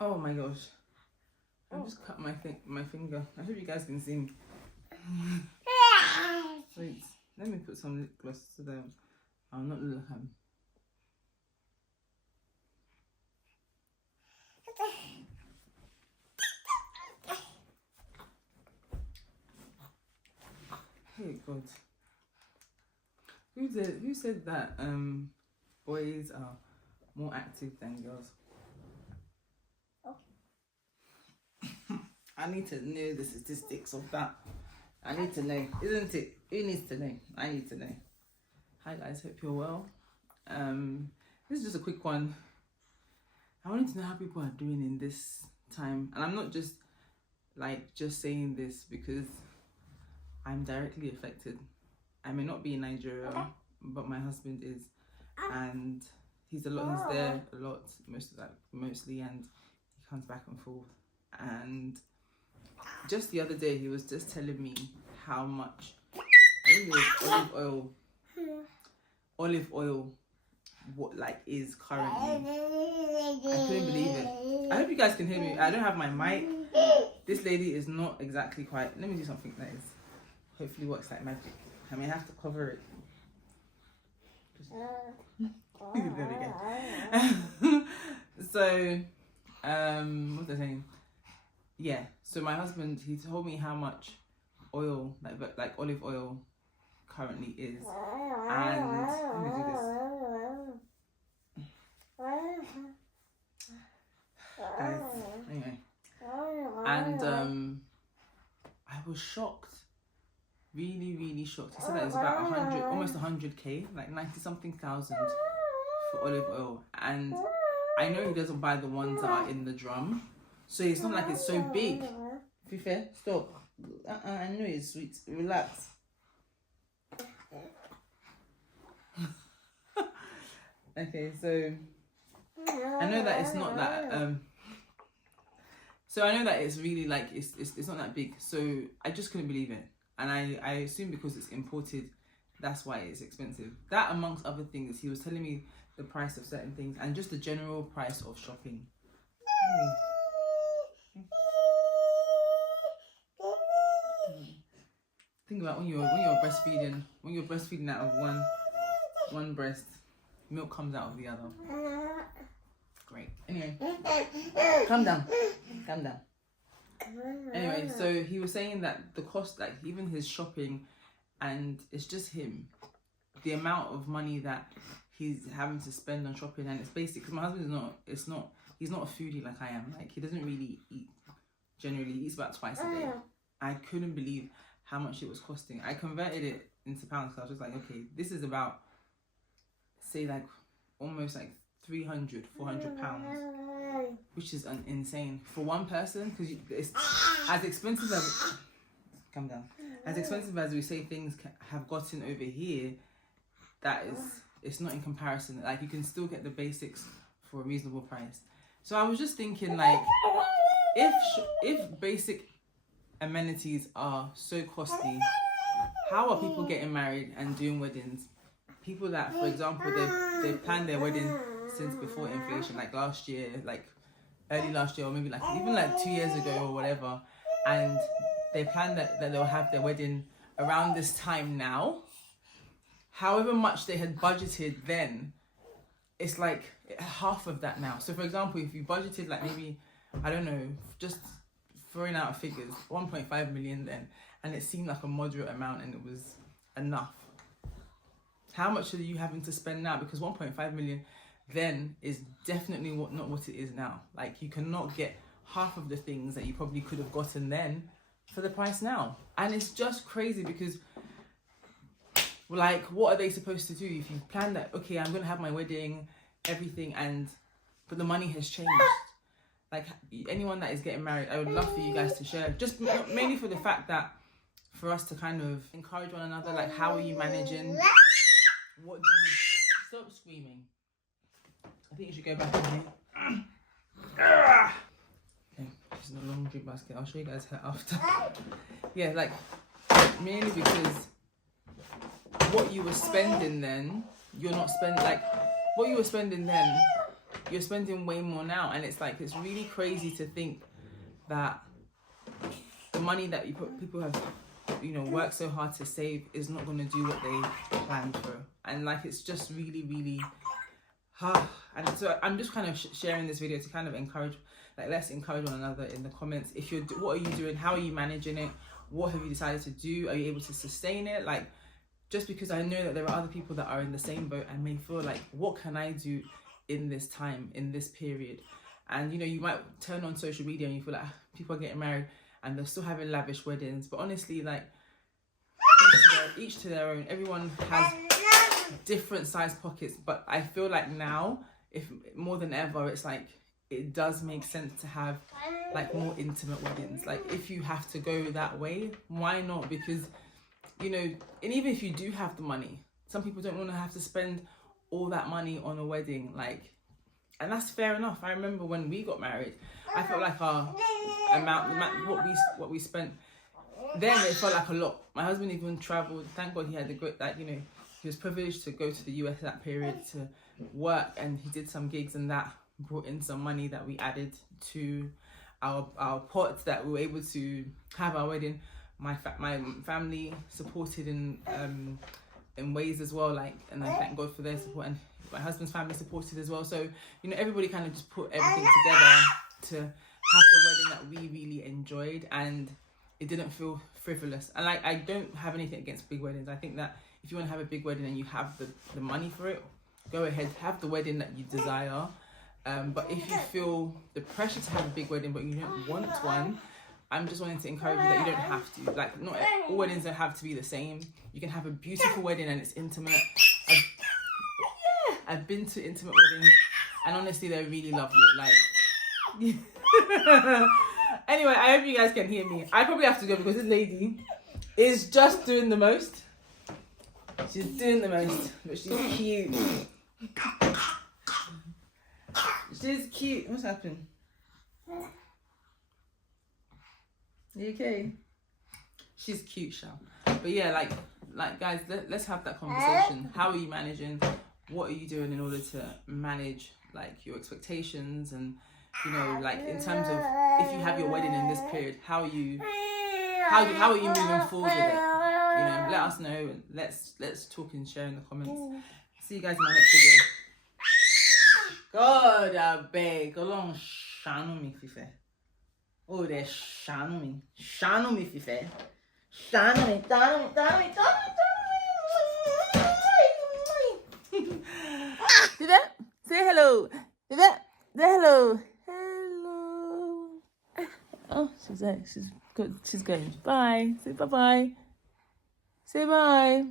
Oh my gosh. I just cut my finger. I hope you guys can see me. Wait, let me put some lip gloss so that I'll not look at him. Hey God. Who said that boys are more active than girls? I need to know the statistics of that. I need to know, isn't it? Who needs to know? I need to know. Hi guys, hope you're well. This is just a quick one. I wanted to know how people are doing in this time, and I'm not just saying this because I'm directly affected. I may not be in Nigeria, but my husband is, and he's there a lot, mostly, and he comes back and forth. And just the other day, he was just telling me how much, I think it was olive oil, what is currently. I couldn't believe it. I hope you guys can hear me. I don't have my mic. This lady is not exactly quiet. Let me do something that is hopefully works like magic. I may have to cover it. There we go. So, what was I saying? Yeah. So my husband, he told me how much oil, like olive oil, currently is, and let me do this, guys. Anyway, and I was shocked. Really shocked. He said that it's about 100, almost 100k, like 90 something thousand for olive oil. And I know he doesn't buy the ones that are in the drum, so it's not like it's so big. Fife, stop. I know it's sweet. Relax. Okay, so I know that it's not that. So I know that it's really it's not that big. So I just couldn't believe it. And I assume because it's imported, that's why it's expensive. That amongst other things, he was telling me the price of certain things and just the general price of shopping. Think about when you're breastfeeding out of one breast, milk comes out of the other. Great. Anyway, calm down. Anyway, so he was saying that the cost, even his shopping, and it's just him, the amount of money that he's having to spend on shopping, and it's basic because my husband he's not a foodie like I am. He doesn't really eat. Generally, he eats about twice a day. I couldn't believe how much it was costing. I converted it into pounds because I was just like, okay, this is about, say, almost 300, 400 pounds, which is insane for one person, because it's as expensive as, calm down, as expensive as we say things have gotten over here, it's not in comparison. You can still get the basics for a reasonable price. So I was just thinking, if basic amenities are so costly, how are people getting married and doing weddings? People that, for example, they planned their wedding since before inflation, last year, early last year, or maybe even 2 years ago or whatever, and they plan that they'll have their wedding around this time now. However much they had budgeted then, it's half of that now. So for example, if you budgeted maybe, I don't know, just throwing out figures, 1.5 million then, and it seemed like a moderate amount and it was enough. How much are you having to spend now? Because 1.5 million then is definitely not what it is now. You cannot get half of the things that you probably could have gotten then for the price now. And it's just crazy because what are they supposed to do if you plan that, okay, I'm gonna have my wedding, everything, but the money has changed? Anyone that is getting married, I would love for you guys to share, just mainly for the fact that for us to kind of encourage one another. How are you managing? What do you... Stop screaming. I think you should go back in here. Okay, this is the laundry basket. I'll show you guys her after. Yeah, mainly because what you were spending then, you're not spending, what you were spending then, you're spending way more now. And it's like, it's really crazy to think that the money that people have, you know, worked so hard to save is not going to do what they planned for. And like, it's just really, really hard. And so I'm just kind of sharing this video to kind of encourage, like, let's encourage one another in the comments. If you're, what are you doing? How are you managing it? What have you decided to do? Are you able to sustain it? Like, just because I know that there are other people that are in the same boat and may feel like, what can I do in this time, in this period? And, you know, you might turn on social media and you feel like people are getting married and they're still having lavish weddings. But honestly, like, each to their own. Everyone has different size pockets. But I feel like now, if more than ever, it's like, it does make sense to have like more intimate weddings. Like, if you have to go that way, why not? Because, you know, and even if you do have the money, some people don't want to have to spend all that money on a wedding, like, and that's fair enough. I remember when we got married, I felt like our amount what we spent then, it felt like a lot. My husband even traveled. Thank God he had the great, that, you know, he was privileged to go to the US that period to work, and he did some gigs, and that brought in some money that we added to our pot, that we were able to have our wedding. My family supported in ways as well, like, and I thank God for their support, and my husband's family supported as well. So, you know, everybody kind of just put everything together to have the wedding that we really enjoyed, and it didn't feel frivolous. And like, I don't have anything against big weddings. I think that if you want to have a big wedding and you have the money for it, go ahead, have the wedding that you desire. But if you feel the pressure to have a big wedding but you don't want one, I'm just wanting to encourage you that you don't have to. Like, not all weddings don't have to be the same. You can have a beautiful wedding and it's intimate. I've been to intimate weddings, and honestly, they're really lovely. Like, anyway, I hope you guys can hear me. I probably have to go because this lady is just doing the most. She's doing the most, but she's cute. She's cute. What's happened? You okay? She's cute, Shal. But yeah, like guys, let's have that conversation. How are you managing? What are you doing in order to manage like your expectations, and, you know, like, in terms of if you have your wedding in this period, how are you moving forward with it? You know, let us know, and let's talk and share in the comments. See you guys in my next video. God, I beg. Along, shano me, fife. Oh, they're shano me. Shano me, fife. Shano me, shano me. Did that? Say hello. Did that? Say hello. Hello. Oh, she's there. She's good. She's going. Bye. Say bye-bye. Say bye.